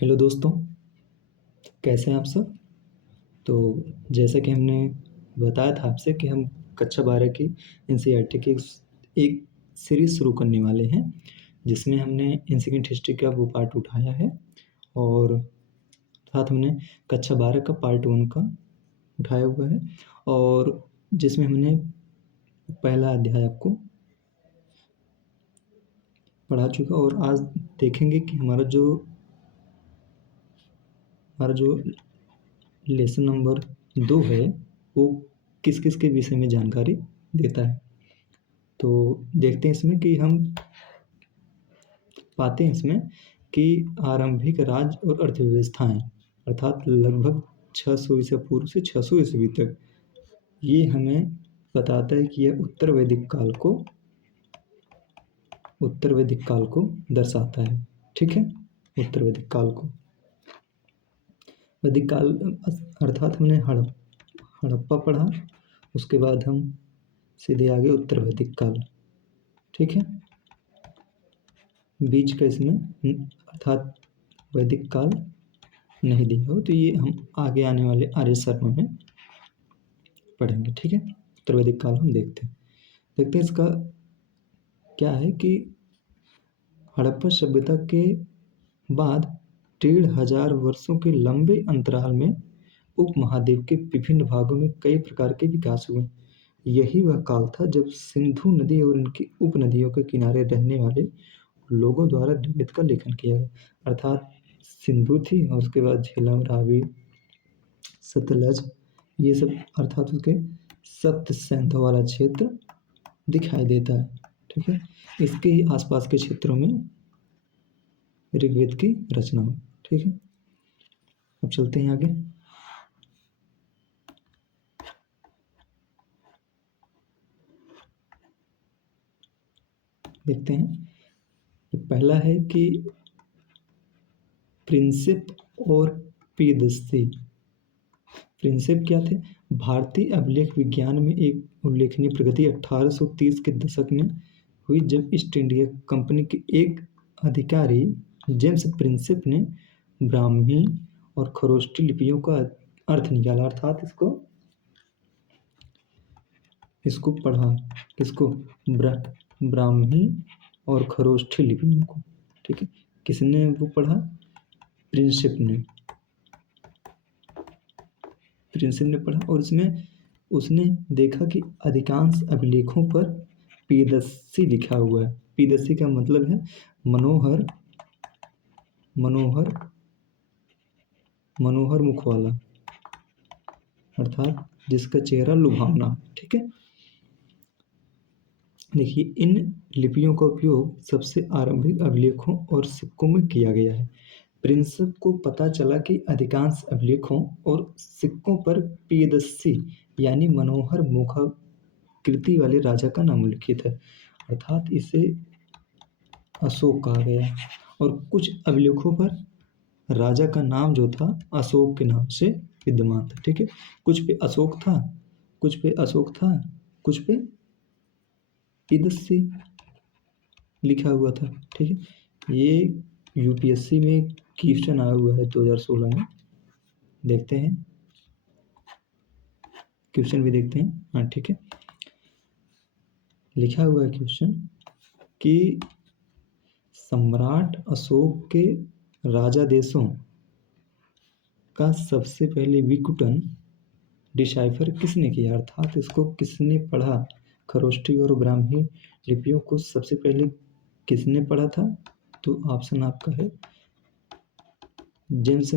Hello दोस्तों, कैसे हैं आप सब? तो जैसा कि हमने बताया था आपसे कि हम कक्षा 12 की एनसीईआरटी की एक सीरीज़ शुरू करने वाले हैं, जिसमें हमने एंशिएंट हिस्ट्री का वो पार्ट उठाया है और साथ हमने कक्षा 12 का पार्ट 1 का उठाया हुआ है और जिसमें हमने पहला अध्याय आपको पढ़ा चुका और आज देखेंगे कि हमारा जो लेसन नंबर 2 है वो किस किस के विषय में जानकारी देता है। तो देखते हैं इसमें कि हम पाते हैं इसमें कि आरंभिक राज्य और अर्थव्यवस्थाएं अर्थात लगभग 600 ईसा पूर्व से 600 ईस्वी तक ये हमें बताता है कि यह उत्तर वैदिक काल को दर्शाता है। ठीक है, उत्तर वैदिक काल को वैदिक काल अर्थात हमने हड़प्पा पढ़ा, उसके बाद हम सीधे आगे उत्तर वैदिक काल। ठीक है, बीच का इसमें अर्थात वैदिक काल नहीं दिया हो तो ये हम आगे आने वाले आर्य शर्मा में पढ़ेंगे। ठीक है, उत्तर वैदिक काल हम देखते हैं इसका क्या है कि हड़प्पा सभ्यता के बाद 1500 वर्षों के लंबे अंतराल में उपमहाद्वीप के विभिन्न भागों में कई प्रकार के विकास हुए। यही वह काल था जब सिंधु नदी और उनकी उपनदियों के किनारे रहने वाले लोगों द्वारा ऋग्वेद का लेखन किया गया। अर्थात सिंधु थी और उसके बाद झेलम, रावी, सतलज, ये सब अर्थात उसके सप्त सिंधु वाला क्षेत्र दिखाई देता है। ठीक है, इसके ही आसपास के क्षेत्रों में ऋग्वेद की रचना हुई। ठीक है, अब चलते हैं आगे। देखते हैं कि पहला है कि प्रिंसिप और पीदस्ती। प्रिंसिप क्या थे? भारतीय अभिलेख विज्ञान में एक उल्लेखनीय प्रगति 1830 के दशक में हुई जब ईस्ट इंडिया कंपनी के एक अधिकारी जेम्स प्रिंसिप ने ब्राह्मी और खरोष्टी लिपियों का अर्थ निकाला। अर्थात इसको पढ़ा, किसको? ब्राह्मी और खरोष्ठी लिपियों को। ठीक है, किसने वो पढ़ा? प्रिंसिप ने पढ़ा और उसने देखा कि अधिकांश अभिलेखों पर पीदस्सी लिखा हुआ है। पीदस्सी का मतलब है मनोहर मुख वाला, अर्थात जिसका चेहरा लुभावना। ठीक है, देखिए इन लिपियों का उपयोग सबसे आरंभिक अभिलेखों और सिक्कों में किया गया है। प्रिंसिप को पता चला कि अधिकांश अभिलेखों और सिक्कों पर पीदस्सी यानी मनोहर मुखाकृति वाले राजा का नाम लिखित है, अर्थात इसे अशोक कहा गया। और कुछ अभिलेखों पर राजा का नाम जो था अशोक के नाम से विद्यमान था। ठीक है, कुछ पे अशोक था, कुछ पे पीदस्सी लिखा हुआ था। ठीक है, ये यूपीएससी में क्वेश्चन आया हुआ है 2016 में। देखते हैं, क्वेश्चन भी देखते हैं। हाँ ठीक है, लिखा हुआ है क्वेश्चन कि सम्राट अशोक के राजा देशों का सबसे पहले विकुटन डिसाइफर किसने किया? अर्थात इसको किसने पढ़ा? खरोष्टी और ब्राह्मी लिपियों को सबसे पहले किसने पढ़ा था? तो ऑप्शन आपका है जेम्स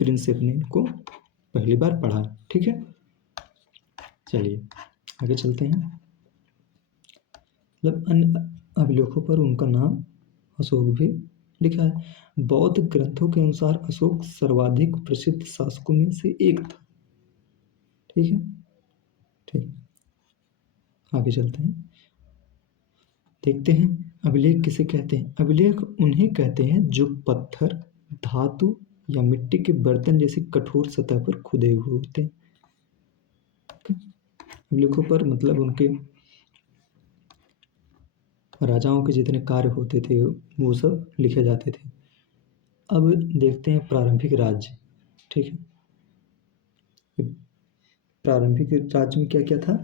प्रिंसिप ने इनको पहली बार पढ़ा। ठीक है, चलिए आगे चलते हैं। मतलब अन्य अभिलेखों पर उनका नाम अशोक भी लिखा है। बौद्ध ग्रंथों के अनुसार अशोक सर्वाधिक प्रसिद्ध शासकों में से एक था। ठीक है, ठीक, आगे चलते हैं। देखते हैं अभिलेख किसे कहते हैं। अभिलेख उन्हें कहते हैं जो पत्थर, धातु या मिट्टी के बर्तन जैसी कठोर सतह पर खुदे हुए होते हैं। अभिलेखों पर मतलब उनके राजाओं के जितने कार्य होते थे वो सब लिखे जाते थे। अब देखते हैं प्रारंभिक राज्य। ठीक है, प्रारंभिक राज्य में क्या क्या था?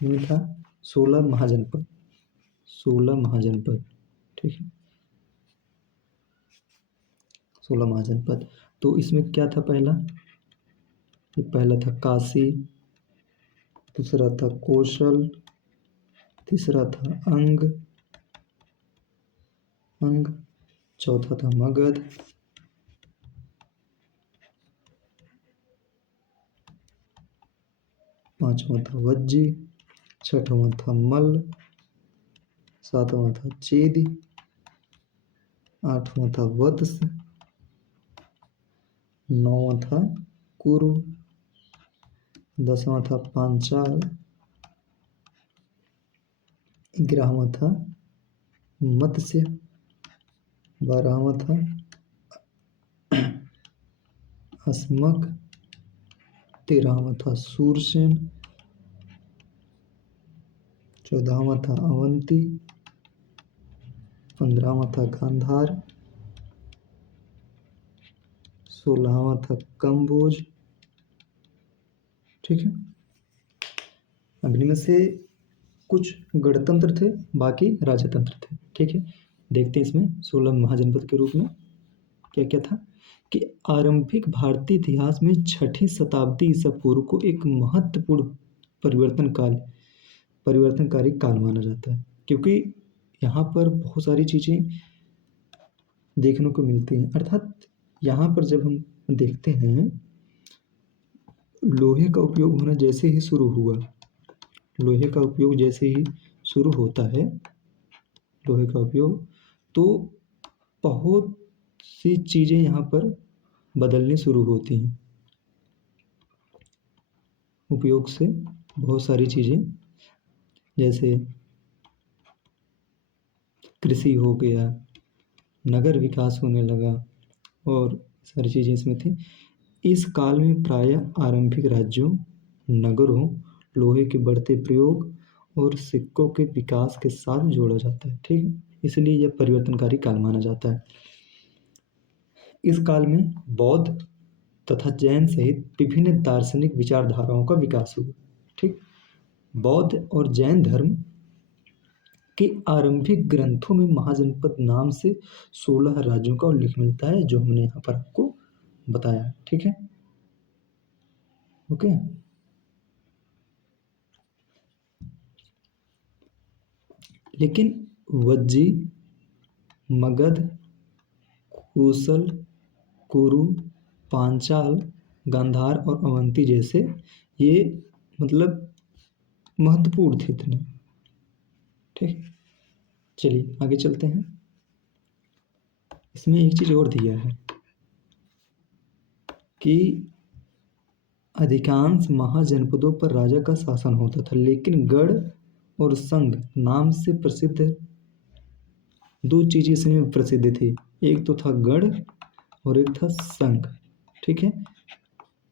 इनमें था 16 महाजनपद, 16 महाजनपद। ठीक है, 16 महाजनपद। तो इसमें क्या था? पहला था काशी, दूसरा था कौशल, तीसरा था अंग, चौथा था मगध, पांचवा था वज्जी, छठवां था मल्ल, सातवां था चेदी, आठवां था वत्स, नौवां था कुरु, 10वां था पांचाल, 11वां था मत्स्य, 12वां था अस्मक, 13वां था सूरसेन, 14वां था अवंती, 15वां था गांधार, 16वां था कंबोज। ठीक है, अब इनमें से कुछ गणतंत्र थे, बाकी राजतंत्र थे। ठीक है, देखते हैं इसमें 16 महाजनपद के रूप में क्या क्या था। कि आरंभिक भारतीय इतिहास में 6ठी शताब्दी ईसा पूर्व को एक महत्वपूर्ण परिवर्तनकारी काल माना जाता है, क्योंकि यहाँ पर बहुत सारी चीज़ें देखने को मिलती हैं। अर्थात यहाँ पर जब हम देखते हैं, लोहे का उपयोग होना जैसे ही शुरू हुआ, लोहे का उपयोग जैसे ही शुरू होता है, लोहे का उपयोग, तो बहुत सी चीज़ें यहाँ पर बदलनी शुरू होती हैं। उपयोग से बहुत सारी चीज़ें, जैसे कृषि हो गया, नगर विकास होने लगा, और सारी चीज़ें इसमें थी। इस काल में प्रायः आरंभिक राज्यों, नगरों, लोहे के बढ़ते प्रयोग और सिक्कों के विकास के साथ जोड़ा जाता है। ठीक है, इसलिए यह परिवर्तनकारी काल माना जाता है। इस काल में बौद्ध तथा जैन सहित विभिन्न दार्शनिक विचारधाराओं का विकास हुआ। ठीक, बौद्ध और जैन धर्म के आरंभिक ग्रंथों में महाजनपद नाम से 16 राज्यों का उल्लेख मिलता है, जो हमने यहाँ पर आपको बताया। ठीक है, ओके। लेकिन वज्जी, मगध, कोसल, कुरु, पांचाल, गांधार और अवंती जैसे ये मतलब महत्वपूर्ण थे इतने। ठीक, चलिए आगे चलते हैं। इसमें एक चीज और दिया है कि अधिकांश महाजनपदों पर राजा का शासन होता था, लेकिन गढ़ और संघ नाम से प्रसिद्ध दो चीजें इसमें प्रसिद्ध थी। एक तो था गढ़ और एक था संघ। ठीक है,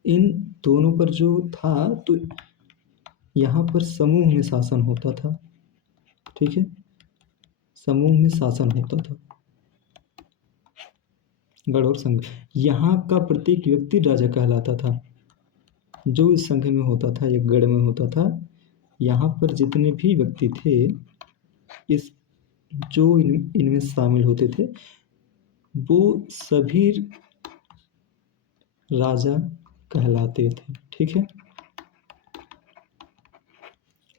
इन दोनों पर जो था, तो यहाँ पर समूह में शासन होता था। ठीक है, समूह में शासन होता था, गढ़ और संघ। यहाँ का प्रत्येक व्यक्ति राजा कहलाता था, जो इस संघ में होता था या गढ़ में होता था। यहाँ पर जितने भी व्यक्ति थे, इस जो इनमें शामिल होते थे, वो सभी राजा कहलाते थे। ठीक है,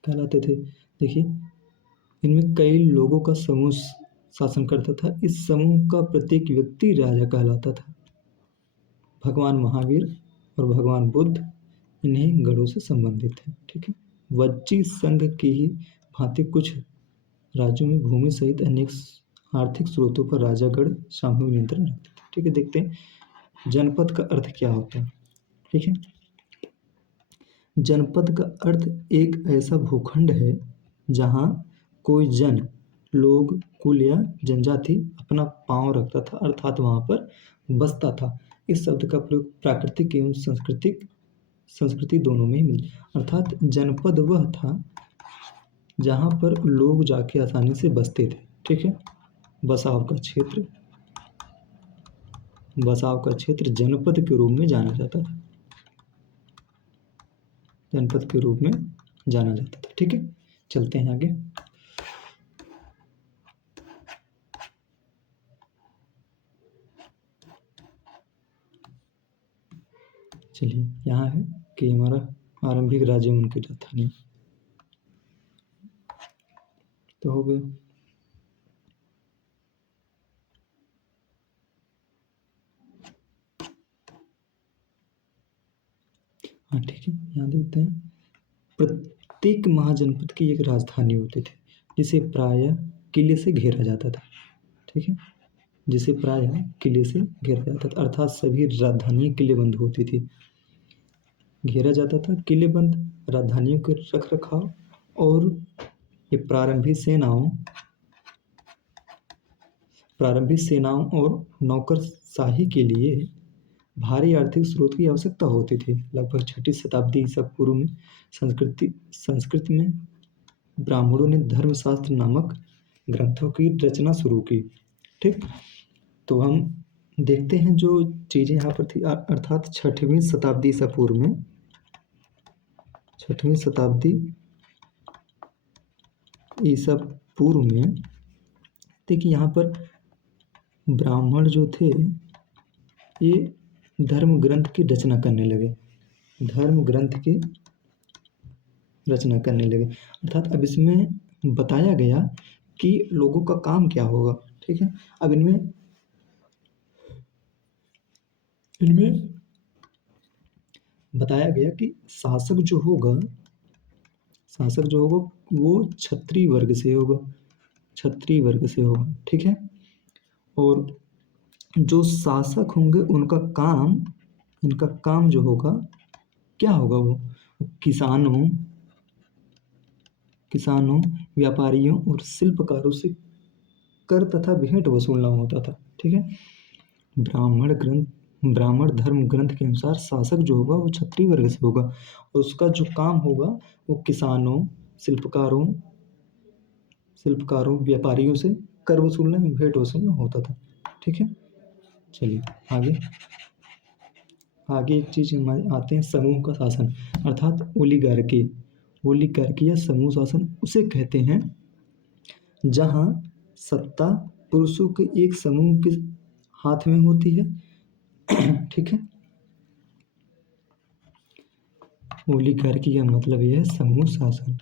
कहलाते थे। देखिए, इनमें कई लोगों का समूह शासन करता था। इस समूह का प्रत्येक व्यक्ति राजा कहलाता था। भगवान महावीर और भगवान बुद्ध इन्हीं गढ़ों से संबंधित थे। ठीक है, वज्जी संघ की ही भांति कुछ राज्यों में भूमि सहित अनेक आर्थिक स्रोतों पर राजागढ़ सामूहिक नियंत्रण रखते थे। ठीक है, देखते हैं जनपद का अर्थ क्या होता है। ठीक है, जनपद का अर्थ एक ऐसा भूखंड है जहाँ कोई जन, लोग, कुल या जनजाति अपना पांव रखता था, अर्थात वहाँ पर बसता था। इस शब्द का प्रयोग प्राकृतिक एवं संस्कृति दोनों में ही मिलता। अर्थात जनपद वह था जहाँ पर लोग जाके आसानी से बसते थे। ठीक है, बसाव का क्षेत्र। बसाव का क्षेत्र जनपद के रूप में जाना जाता था, जनपद के रूप में जाना जाता था। ठीक है, चलते हैं आगे। चलिए, यहाँ है कि हमारा आरंभिक राज्य उनकी राजधानी तो हो गया। हाँ ठीक है, यहाँ देखते हैं, प्रत्येक महाजनपद की एक राजधानी होती थी जिसे प्रायः किले से घेरा जाता था। ठीक है, जिसे प्रायः किले से घेरा जाता था, अर्थात सभी राजधानियाँ किलेबंद होती थी, घेरा जाता था। किलेबंद राजधानियों के रख रखाव और ये प्रारंभिक सेनाओं और नौकरशाही के लिए भारी आर्थिक स्रोत की आवश्यकता होती थी। लगभग 6वीं शताब्दी ईसा पूर्व में संस्कृत में ब्राह्मणों ने धर्मशास्त्र नामक ग्रंथों की रचना शुरू की। ठीक, तो हम देखते हैं जो चीज़ें यहाँ पर थी, अर्थात 6वीं शताब्दी ईसा पूर्व में, 6वीं शताब्दी ईसा पूर्व में देखिए यहाँ पर ब्राह्मण जो थे ये धर्म ग्रंथ की रचना करने लगे, धर्म ग्रंथ की रचना करने लगे। अर्थात अब इसमें बताया गया कि लोगों का काम क्या होगा। ठीक है, अब इनमें बताया गया कि शासक जो होगा वो क्षत्रिय वर्ग से होगा, क्षत्रिय वर्ग से होगा। ठीक है, और जो शासक होंगे इनका काम जो होगा क्या होगा, वो किसानों, व्यापारियों और शिल्पकारों से कर तथा भेंट वसूलना होता था। ठीक है, ब्राह्मण धर्म ग्रंथ के अनुसार शासक जो होगा वो क्षत्रिय वर्ग से होगा और उसका जो काम होगा वो किसानों, शिल्पकारों, व्यापारियों से कर वसूलना, भेंट वसूलना होता था। ठीक है, चलिए आगे एक चीज हमारे आते हैं, समूह का शासन, अर्थात ओलिगार्की या समूह शासन उसे कहते हैं जहां सत्ता पुरुषों के एक समूह के हाथ में होती है। ठीक है, ओलिगार्की का मतलब यह है समूह शासन।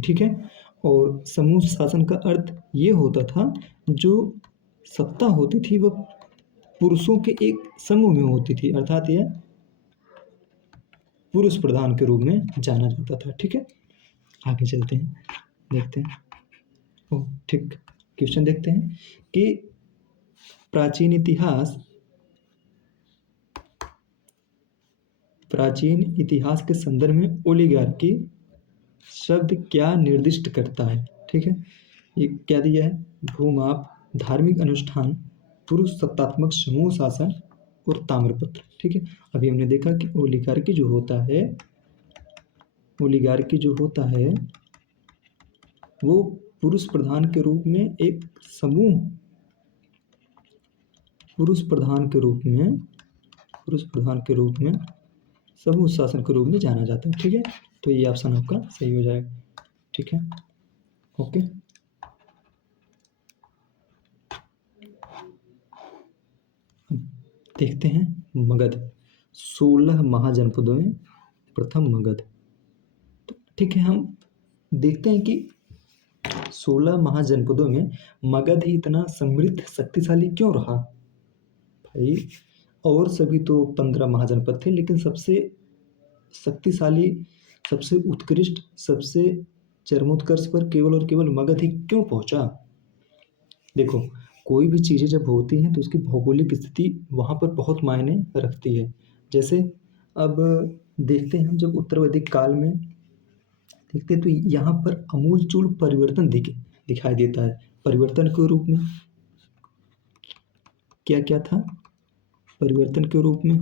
ठीक है, और समूह शासन का अर्थ ये होता था जो सत्ता होती थी वह पुरुषों के एक समूह में होती थी, अर्थात यह पुरुष प्रधान के रूप में जाना जाता था। ठीक है, आगे चलते हैं, देखते हैं। ठीक, क्वेश्चन देखते हैं कि प्राचीन इतिहास के संदर्भ में ओलिगार्की शब्द क्या निर्दिष्ट करता है। ठीक है, ये क्या दिया है, भूमाप, धार्मिक अनुष्ठान, पुरुष सत्तात्मक समूह शासन और ताम्रपत्र। ठीक है, अभी हमने देखा कि ओलिगार्की जो होता है वो पुरुष प्रधान के रूप में एक समूह, पुरुष प्रधान के रूप में समूह शासन के रूप में जाना जाता है। ठीक है, तो ये ऑप्शन आपका सही हो जाएगा। ठीक है, ओके। देखते हैं मगध, 16 महाजनपदों में प्रथम मगध। तो ठीक है, हम देखते हैं कि 16 महाजनपदों में मगध ही इतना समृद्ध शक्तिशाली क्यों रहा भाई। और सभी तो 15 महाजनपद थे, लेकिन सबसे शक्तिशाली, सबसे उत्कृष्ट, सबसे चरमोत्कर्ष पर केवल और केवल मगध ही क्यों पहुंचा। देखो, कोई भी चीज़ें जब होती हैं तो उसकी भौगोलिक स्थिति वहाँ पर बहुत मायने रखती है। जैसे अब देखते हैं, हम जब उत्तर वैदिक काल में देखते हैं तो यहाँ पर अमूलचूल परिवर्तन दिखाई देता है। परिवर्तन के रूप में क्या क्या था, परिवर्तन के रूप में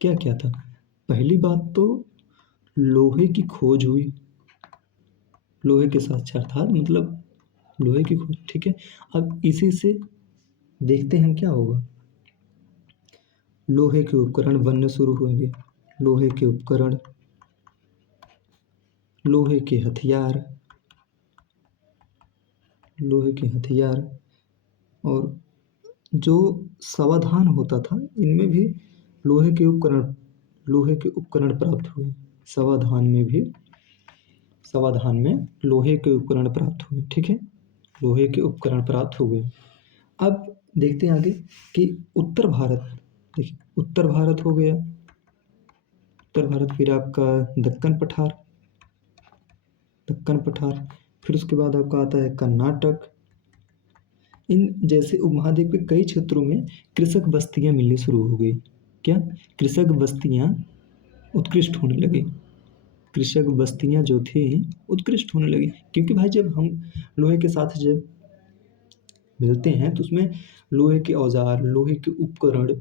क्या क्या था। पहली बात तो लोहे की खोज हुई, लोहे के साक्षात्कार, मतलब लोहे की खोज। ठीक है, अब इसी से देखते हैं क्या होगा। लोहे के उपकरण बनने शुरू होंगे, लोहे के उपकरण, लोहे के हथियार, लोहे के हथियार, और जो समाधान होता था इनमें भी लोहे के उपकरण, लोहे के उपकरण प्राप्त हुए। समाधान में भी, समाधान में लोहे के उपकरण प्राप्त हुए। ठीक है, लोहे के उपकरण प्राप्त हुए। अब देखते हैं आगे कि उत्तर भारत, देखिए उत्तर भारत हो गया, उत्तर भारत, फिर आपका दक्कन पठार, दक्कन पठार, फिर उसके बाद आपका आता है कर्नाटक। इन जैसे उपमहाद्वीप के कई क्षेत्रों में कृषक बस्तियां मिलनी शुरू हो गई। क्या? कृषक बस्तियां उत्कृष्ट होने लगी, कृषक बस्तियां जो थी उत्कृष्ट होने लगी, क्योंकि भाई जब हम लोहे के साथ जब मिलते हैं तो उसमें लोहे के औजार, लोहे के उपकरण,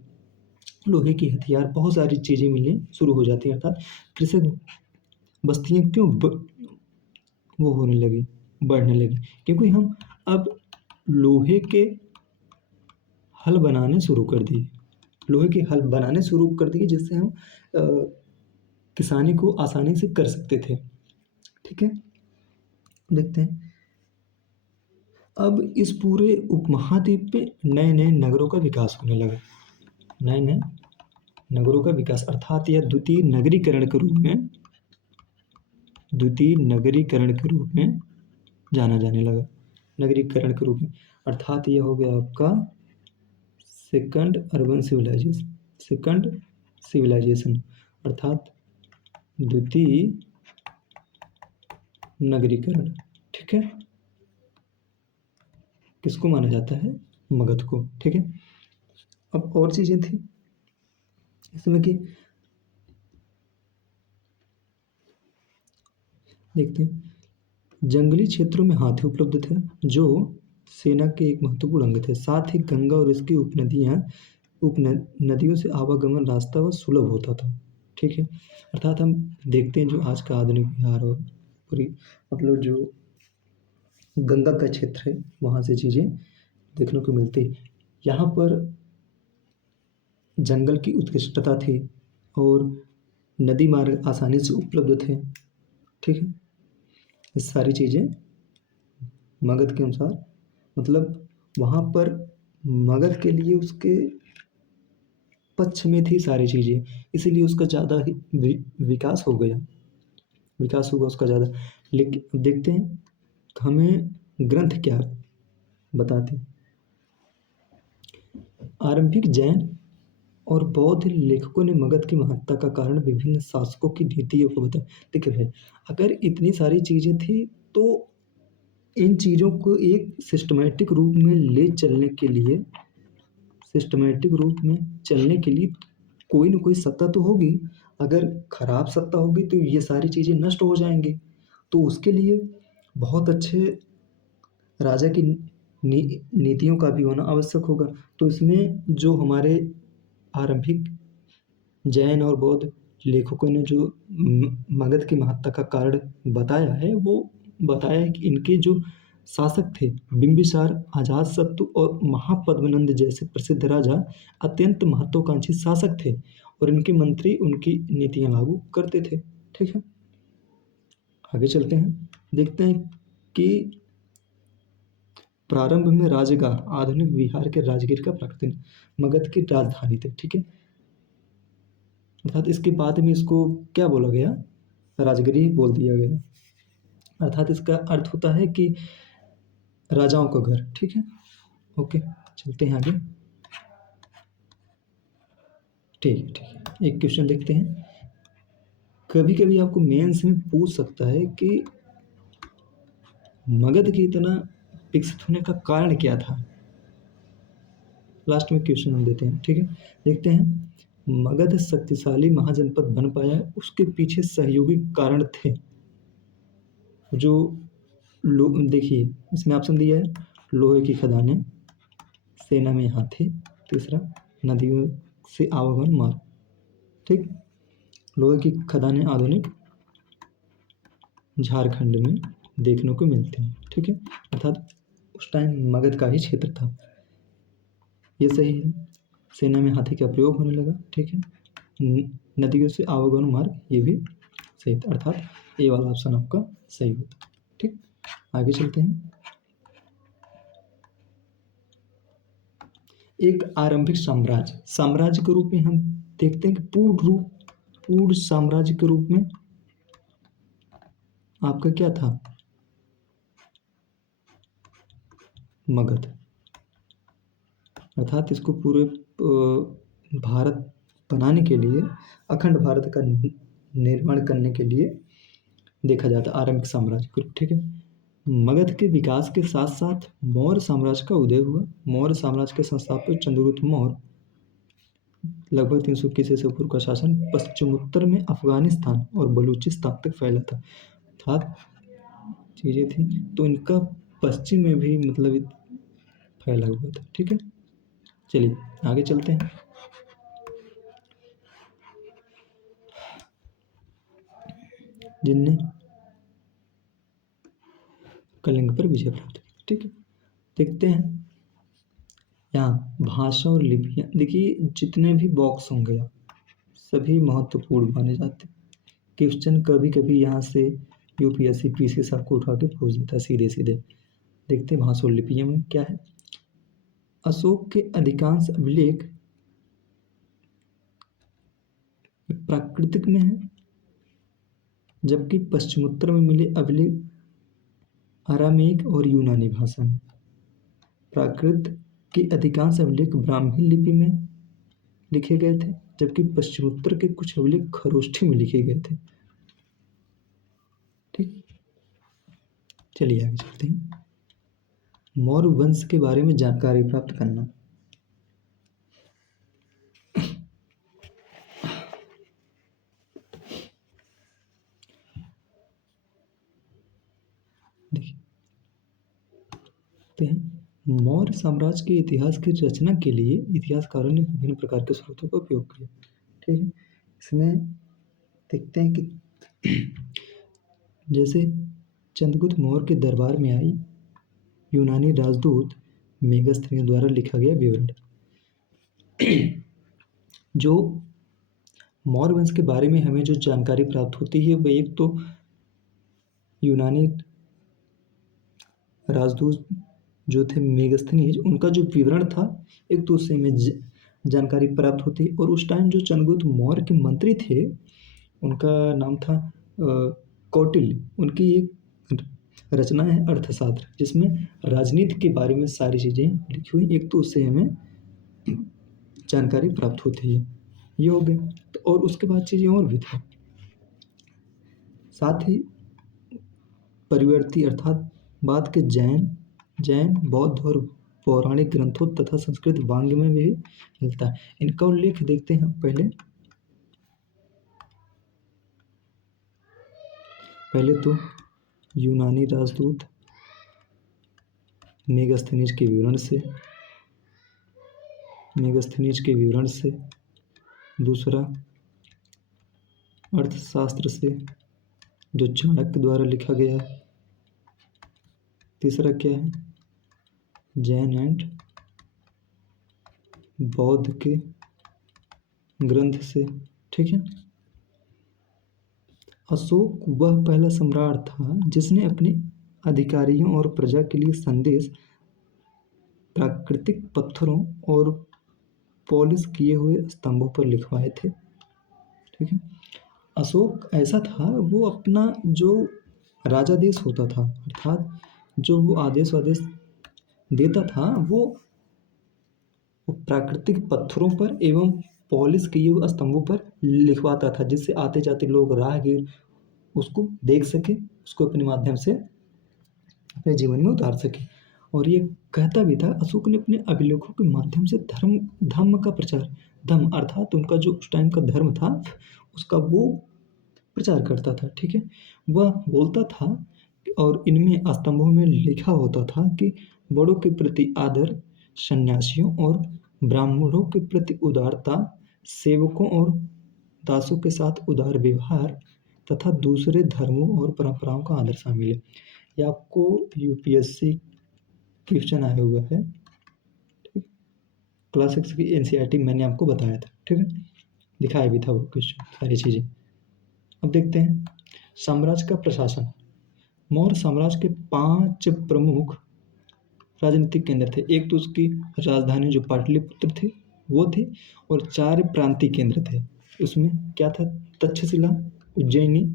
लोहे के हथियार, बहुत सारी चीज़ें मिलनी शुरू हो जाती हैं। अर्थात कृषक बस्तियां क्यों वो होने लगी, बढ़ने लगी, क्योंकि हम अब लोहे के हल बनाने शुरू कर दिए, लोहे के हल बनाने शुरू कर दिए, जिससे हम किसानी को आसानी से कर सकते थे। ठीक है, देखते हैं अब इस पूरे उपमहाद्वीप पे नए नए नगरों का विकास होने लगा, नए नए नगरों का विकास, अर्थात यह द्वितीय नगरीकरण के रूप में, द्वितीय नगरीकरण के रूप में जाना जाने लगा, नगरीकरण के रूप में। अर्थात यह हो गया आपका second urban civilisation, second civilisation, अर्थात द्वितीय नगरीकरण। ठीक है, किसको माना जाता है? मगध को। ठीक है, अब और चीजें थी इसमें कि देखते हैं, जंगली क्षेत्रों में हाथी उपलब्ध थे जो सेना के एक महत्वपूर्ण अंग थे। साथ ही गंगा और इसकी उपनदियों से आवागमन रास्ता व सुलभ होता था। ठीक है, अर्थात हम देखते हैं जो आज का आधुनिक बिहार और पूरी मतलब जो गंगा का क्षेत्र है वहाँ से चीज़ें देखने को मिलती। यहाँ पर जंगल की उत्कृष्टता थी और नदी मार्ग आसानी से उपलब्ध थे। ठीक है, ये सारी चीज़ें मगध के अनुसार, मतलब वहाँ पर मगध के लिए उसके पक्ष में थी सारी चीज़ें, इसीलिए उसका ज़्यादा ही विकास हो गया, विकास होगा उसका ज़्यादा। लेकिन अब देखते हैं हमें ग्रंथ क्या बताते हैं। आरंभिक जैन और बौद्ध लेखकों ने मगध की महत्ता का कारण विभिन्न शासकों की नीतियों को बताया। देखिए भाई, अगर इतनी सारी चीज़ें थी तो इन चीज़ों को एक सिस्टमेटिक रूप में ले चलने के लिए, सिस्टमेटिक रूप में चलने के लिए कोई ना कोई सत्ता तो होगी। अगर खराब सत्ता होगी तो ये सारी चीज़ें नष्ट हो जाएंगी। तो उसके लिए बहुत अच्छे राजा की नीतियों का भी होना आवश्यक होगा। तो इसमें जो हमारे आरंभिक जैन और बौद्ध लेखकों ने जो मगध की महत्ता का कारण बताया है, वो बताया है कि इनके जो शासक थे बिंबिसार, अजातशत्रु और महापद्मनंद जैसे प्रसिद्ध राजा अत्यंत महत्वाकांक्षी शासक थे और इनके मंत्री उनकी नीतियां लागू करते थे। ठीक है, आगे चलते हैं, देखते हैं कि प्रारंभ में राजगाह आधुनिक बिहार के राजगीर का प्राचीन मगध की राजधानी थे। ठीक है, अर्थात इसके बाद में इसको क्या बोला गया? राजगिरी बोल दिया गया। अर्थात इसका अर्थ होता है कि राजाओं का घर। ठीक है, ओके, चलते हैं आगे। ठीक है, एक क्वेश्चन देखते हैं। कभी कभी आपको मेंस में पूछ सकता है कि मगध के इतना विकसित होने का कारण क्या था। लास्ट में क्वेश्चन हम देते हैं। ठीक है, देखते हैं, मगध शक्तिशाली महाजनपद बन पाया उसके पीछे सहयोगी कारण थे जो लोग, देखिए इसमें ऑप्शन दिया है, लोहे की खदानें, सेना में हाथी, तीसरा नदियों से आवागमन मार्ग। ठीक, लोहे की खदानें आधुनिक झारखंड में देखने को मिलती हैं। ठीक है, अर्थात उस टाइम मगध का ही क्षेत्र था। ये सही है। सेना में हाथी का प्रयोग होने लगा, ठीक है। नदियों से आवागमन मार्ग, ये भी सही था, अर्थात ए वाला ऑप्शन आपका सही होता है, ठीक। आगे चलते हैं। एक आरंभिक साम्राज्य, साम्राज्य के रूप में हम देखते हैं कि पूर्ण साम्राज्य के रूप में आपका क्या था, मगध। अर्थात इसको पूरे भारत बनाने के लिए, अखंड भारत का निर्माण करने के लिए देखा जाता है आरंभिक साम्राज्य को, ठीक है। मगध के विकास के साथ साथ मौर्य साम्राज्य का उदय हुआ। मौर्य साम्राज्य के संस्थापक चंद्रगुप्त मौर्य लगभग 321 ईसा पूर्व का शासन पश्चिमोत्तर में अफगानिस्तान और बलूचिस्तान तक फैला था। अर्थात चीजें थी तो इनका पश्चिम में भी मतलब फैला हुआ था, ठीक है। चलिए आगे चलते हैं। जिनने कलिंग पर विजय प्राप्त की, ठीक है। देखते हैं यहाँ भाषा और लिपियाँ। देखिए जितने भी बॉक्स होंगे आप सभी महत्वपूर्ण माने जाते हैं। क्वेश्चन कभी कभी यहाँ से यूपीएससी पीसीएस आपको उठा के पूछ देता है सीधे सीधे। देखते हैं भाषा और लिपियाँ में क्या है। अशोक के अधिकांश अभिलेख प्राकृतिक में है, जबकि पश्चिमोत्तर में मिले अभिलेख अरामीक और यूनानी भाषा में। प्राकृत के अधिकांश अभिलेख ब्राह्मी लिपि में लिखे गए थे, जबकि पश्चिमोत्तर के कुछ अभिलेख खरोष्ठी में लिखे गए थे, ठीक। चलिए आगे चलते हैं। मौर्य वंश के बारे में जानकारी प्राप्त करना। देखते हैं मौर्य साम्राज्य के इतिहास की रचना के लिए इतिहासकारों ने विभिन्न प्रकार के स्रोतों का उपयोग किया, ठीक है। इसमें देखते हैं कि जैसे चंद्रगुप्त मौर्य के दरबार में आई यूनानी राजदूत मेगास्थनीज द्वारा लिखा गया विवरण। जो मौर्य वंश के बारे में हमें जो जानकारी प्राप्त होती है वह एक तो यूनानी राजदूत जो थे मेगास्थनीज, उनका जो विवरण था एक तो उससे हमें जानकारी प्राप्त होती है। और उस टाइम जो चंद्रगुप्त मौर्य के मंत्री थे उनका नाम था कौटिल्य। उनकी एक रचना है अर्थशास्त्र, जिसमें राजनीति के बारे में सारी चीज़ें लिखी हुई, एक तो उससे हमें जानकारी प्राप्त होती है। ये हो गए तो और उसके बाद चीज़ें और भी थी, साथ ही परिवर्ती अर्थात बाद के जैन बौद्ध और पौराणिक ग्रंथों तथा संस्कृत वांग्मय में भी मिलता है। इनका उल्लेख देखते हैं पहले तो यूनानी राजदूत मेगास्थनीज के विवरण से, दूसरा अर्थशास्त्र से जो चाणक्य द्वारा लिखा गया है, तीसरा क्या है जैन एंड बौद्ध के ग्रंथ से, ठीक है। अशोक वह पहला सम्राट था जिसने अपने अधिकारियों और प्रजा के लिए संदेश प्राकृतिक पत्थरों और पॉलिश किए हुए स्तंभों पर लिखवाए थे, ठीक है। अशोक ऐसा था, वो अपना जो राजादेश होता था अर्थात जो वो आदेश वादेश देता था वो प्राकृतिक पत्थरों पर एवं पॉलिश किए हुए स्तंभों पर लिखवाता था, जिससे आते जाते लोग राहगीर उसको देख सके, उसको अपने माध्यम से अपने जीवन में उतार सके। और ये कहता भी था अशोक ने अपने अभिलेखों के माध्यम से धर्म का प्रचार, धर्म अर्थात उनका जो उस टाइम का धर्म था उसका वो प्रचार करता था, ठीक है। वह बोलता था और इनमें स्तंभों में लिखा होता था कि बड़ों के प्रति आदर, सन्यासियों और ब्राह्मणों के प्रति उदारता, सेवकों और दासों के साथ उदार व्यवहार तथा दूसरे धर्मों और परंपराओं का आदर शामिल है। ये आपको यूपीएससी क्वेश्चन आया हुआ है, ठीक। क्लास 6 की एनसीईआरटी मैंने आपको बताया था, ठीक है, दिखाया भी था वो क्वेश्चन, सारी चीज़ें। अब देखते हैं साम्राज्य का प्रशासन। मौर्य साम्राज्य के 5 प्रमुख राजनीतिक केंद्र थे। एक तो उसकी राजधानी जो पाटलिपुत्र थी वो थी, और 4 प्रांतीय केंद्र थे। उसमें क्या था? तक्षशिला, उज्जैनी,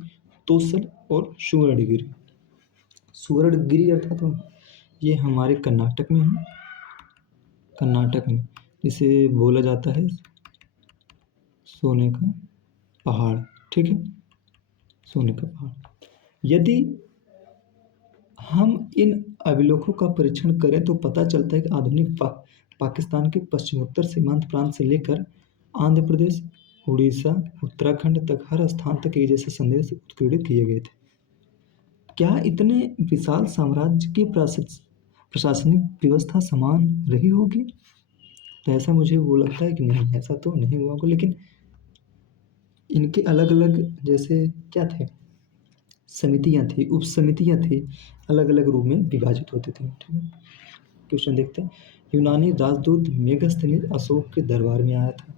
तोसल और सुवर्णगिरी। सुवर्णगिरी अर्थात ये हमारे कर्नाटक में है, कर्नाटक में इसे बोला जाता है सोने का पहाड़, ठीक है, सोने का पहाड़। यदि हम इन अभिलेखों का परीक्षण करें तो पता चलता है कि आधुनिक पाकिस्तान के पश्चिमोत्तर सीमांत प्रांत से लेकर आंध्र प्रदेश, उड़ीसा, उत्तराखंड तक हर स्थान तक एक जैसे संदेश उत्कीर्णित किए गए थे। क्या इतने विशाल साम्राज्य की प्रशासनिक व्यवस्था समान रही होगी? तो ऐसा मुझे वो लगता है कि नहीं, ऐसा तो नहीं हुआ होगा, लेकिन इनके अलग अलग जैसे क्या थे, समितियां थी, उप समितियां थी, अलग अलग रूप में विभाजित होते थे, ठीक है। क्वेश्चन देखते हैं। यूनानी राजदूत मेगास्थनीज अशोक के दरबार में आया था।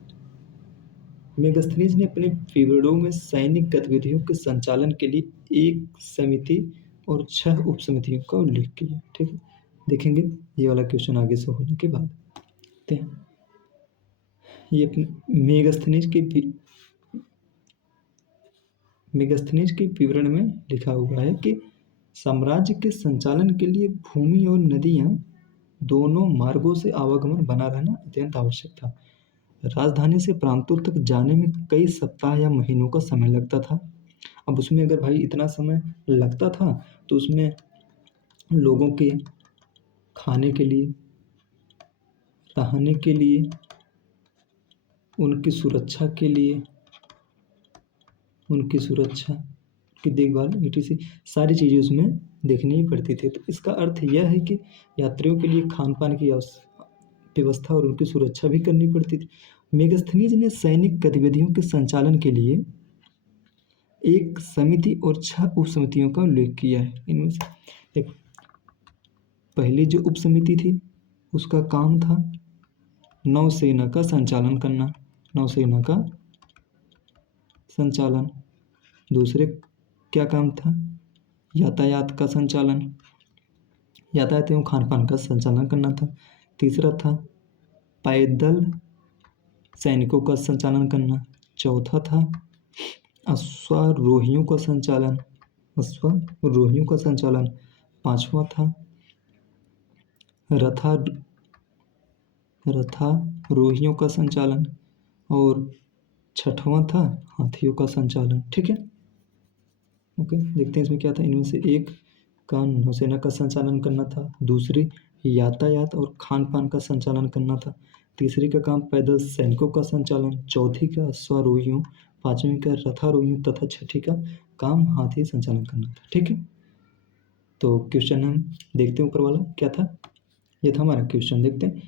मेगास्थनीज ने अपने विवरणों में सैनिक गतिविधियों के संचालन के लिए एक समिति और 6 उप समितियों का उल्लेख किया, ठीक है। देखेंगे ये वाला क्वेश्चन आगे से होने के बाद। देखते हैं ये मेगास्थनीज के विवरण में लिखा हुआ है कि साम्राज्य के संचालन के लिए भूमि और नदियां दोनों मार्गों से आवागमन बना रहना अत्यंत आवश्यक था। राजधानी से प्रांतों तक जाने में कई सप्ताह या महीनों का समय लगता था। अब उसमें अगर भाई इतना समय लगता था तो उसमें लोगों के खाने के लिए, रहने के लिए, उनकी सुरक्षा के लिए, उनकी सुरक्षा की देखभाल etc सारी चीज़ें उसमें देखनी ही पड़ती थी। तो इसका अर्थ यह है कि यात्रियों के लिए खान पान की व्यवस्था और उनकी सुरक्षा भी करनी पड़ती थी। मेगास्थनीज ने सैनिक गतिविधियों के संचालन के लिए एक समिति और 6 उप समितियों का उल्लेख किया है। इनमें से देखो, पहली जो उप समिति थी उसका काम था नौसेना का संचालन करना, नौसेना का संचालन। दूसरे क्या काम था? यातायात का संचालन, यातायात एवं खान पान का संचालन करना था। तीसरा था पैदल सैनिकों का संचालन करना। चौथा था अश्वारोहियों का संचालन, अश्वारोहियों का संचालन। पांचवा था रथारोहियों का संचालन, और छठवां था हाथियों का संचालन, ठीक है। ओके, देखते हैं इसमें क्या था। इनमें से एक का नौसेना का संचालन करना था, दूसरी यातायात और खान पान का संचालन करना था, तीसरी का काम पैदल सैनिकों का संचालन, चौथी का अश्वारोहियों, पांचवी का रथारोहियों तथा छठी का काम हाथी संचालन करना था, ठीक है। तो क्वेश्चन हम देखते हैं ऊपर वाला क्या था। ये था हमारा क्वेश्चन। देखते हैं।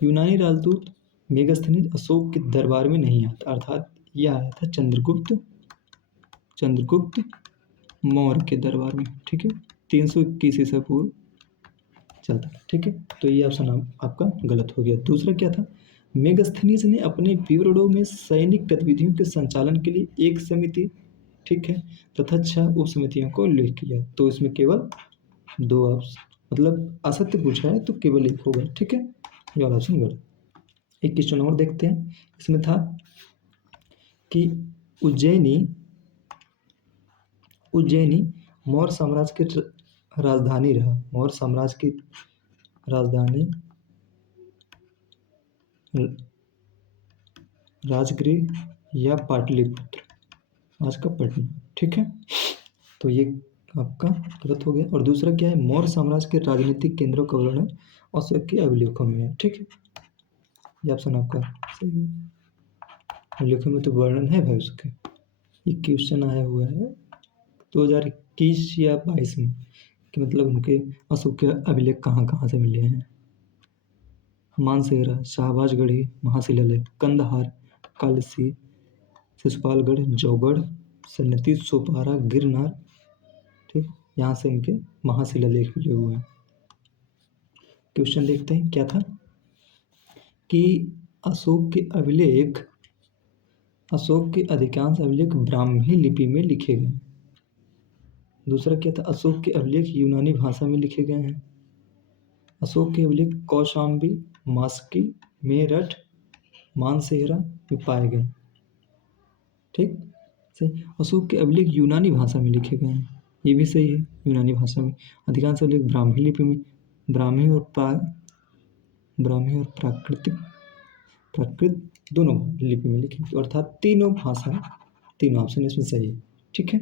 यूनानी राजदूत मेगास्थनीज अशोक के दरबार में नहीं आता, अर्थात यह आया था चंद्रगुप्त मौर्य के दरबार में, ठीक है। 321 ईसा पूर्व चलता है, ठीक है। तो ये ऑप्शन आपका गलत हो गया। दूसरा क्या था? मेगास्थनीज ने अपने विवरणों में सैनिक गतिविधियों के संचालन के लिए एक समिति, ठीक है, तथा 6 उप समितियों का उल्लेख किया। तो इसमें केवल 2 ऑप्शन, मतलब असत्य पूछा है तो केवल एक होगा, ठीक है। ये वाला ऑप्शन गलत। एक क्वेश्चन और देखते हैं। इसमें था कि उज्जैनी मौर्य साम्राज्य की राजधानी रहा। मौर्य साम्राज्य की राजधानी राजगृह या पाटलिपुत्र, आज का पटना, ठीक है। तो ये आपका गलत हो गया। और दूसरा क्या है? मौर्य साम्राज्य के राजनीतिक केंद्रों का वर्णन अशोक के अभिलेखों में है, ठीक है। ये ऑप्शन आपका सही है। अभिलेखों में तो वर्णन है भाई उसके। ये क्वेश्चन आया हुआ है 2021 या 22 में, कि मतलब उनके अशोक के अभिलेख कहाँ कहाँ से मिले हैं। मानसेरा, शाहबाजगढ़ी, महाशिलालेख, कंदहार, कालसी, शिशुपालगढ़, जौगढ़, सन्नती, सोपारा, गिरनार, ठीक, यहाँ से इनके महाशिलालेख मिले हुए हैं। क्वेश्चन देखते हैं क्या था कि अशोक के अधिकांश अभिलेख ब्राह्मी लिपि में लिखे गए। दूसरा क्या था, अशोक के अभिलेख यूनानी भाषा में लिखे गए हैं। अशोक के अभिलेख कौशाम्बी, मास्की, मेरठ, मानसेहरा में पाए गए। ठीक, सही। अशोक के अभिलेख यूनानी भाषा में लिखे गए हैं, ये भी सही है, यूनानी भाषा में। अधिकांश अभिलेख ब्राह्मी लिपि में, ब्राह्मी और प्राकृत दोनों लिपि में लिखे, अर्थात तीनों भाषा, तीनों ऑप्शन इसमें सही है। ठीक है।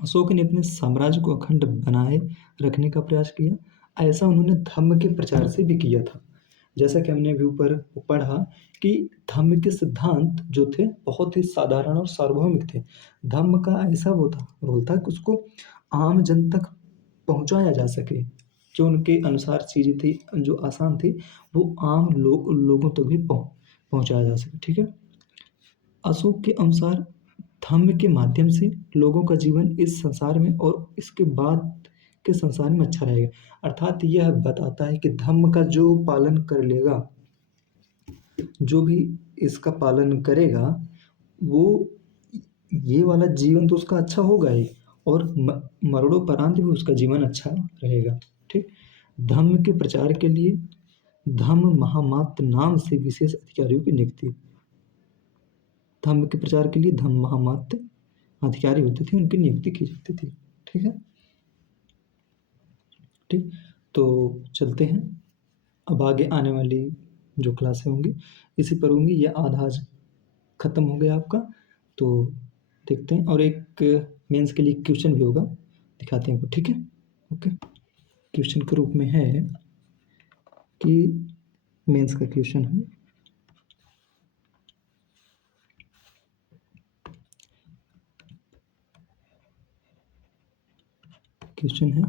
अशोक ने अपने साम्राज्य को अखंड बनाए रखने का प्रयास किया। ऐसा उन्होंने धम्म के प्रचार से भी किया था। जैसा कि हमने अभी ऊपर पढ़ा कि धम्म के सिद्धांत जो थे बहुत ही साधारण और सार्वभौमिक थे। धम्म का ऐसा वो था, रोल था कि उसको आम जन तक पहुंचाया जा सके। जो उनके अनुसार चीज़ें थी, जो आसान थी, वो आम लोगों तक भी पहुंचाया जा सके। ठीक है। अशोक के अनुसार धम्म के माध्यम से लोगों का जीवन इस संसार में और इसके बाद के संसार में अच्छा रहेगा। अर्थात यह बताता है कि धम्म का जो पालन कर लेगा, जो भी इसका पालन करेगा, वो ये वाला जीवन तो उसका अच्छा होगा ही, और मरणोपरांत भी उसका जीवन अच्छा रहेगा। ठीक। धम्म के प्रचार के लिए धम्म महामात्र नाम से विशेष अधिकारियों की नियुक्ति। धम्म के प्रचार के लिए धम्म महामात्र अधिकारी होते थे, उनकी नियुक्ति की जाती थी। ठीक है। ठीक, तो चलते हैं। अब आगे आने वाली जो क्लासें होंगी इसी पर होंगी। यह आधा आज खत्म हो गया आपका, तो देखते हैं। और एक मेंस के लिए क्वेश्चन भी होगा, दिखाते हैं आपको। ठीक है। ओके, क्वेश्चन के रूप में है कि मेंस का क्वेश्चन है,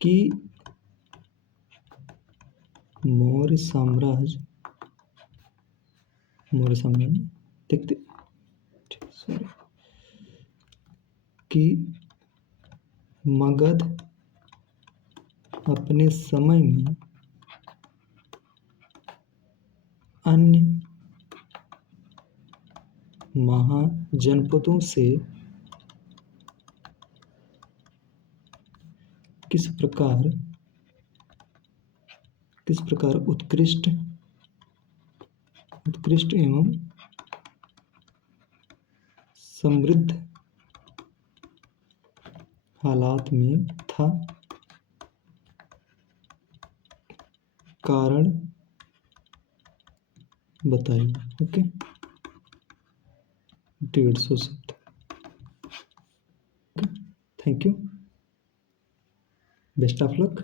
कि मौर्य साम्राज्य देखते कि मगध अपने समय में अन्य महाजनपदों से किस प्रकार उत्कृष्ट एवं समृद्ध हालात में था, कारण बताइए। ओके, 150 शब्द। Thank you, best of luck.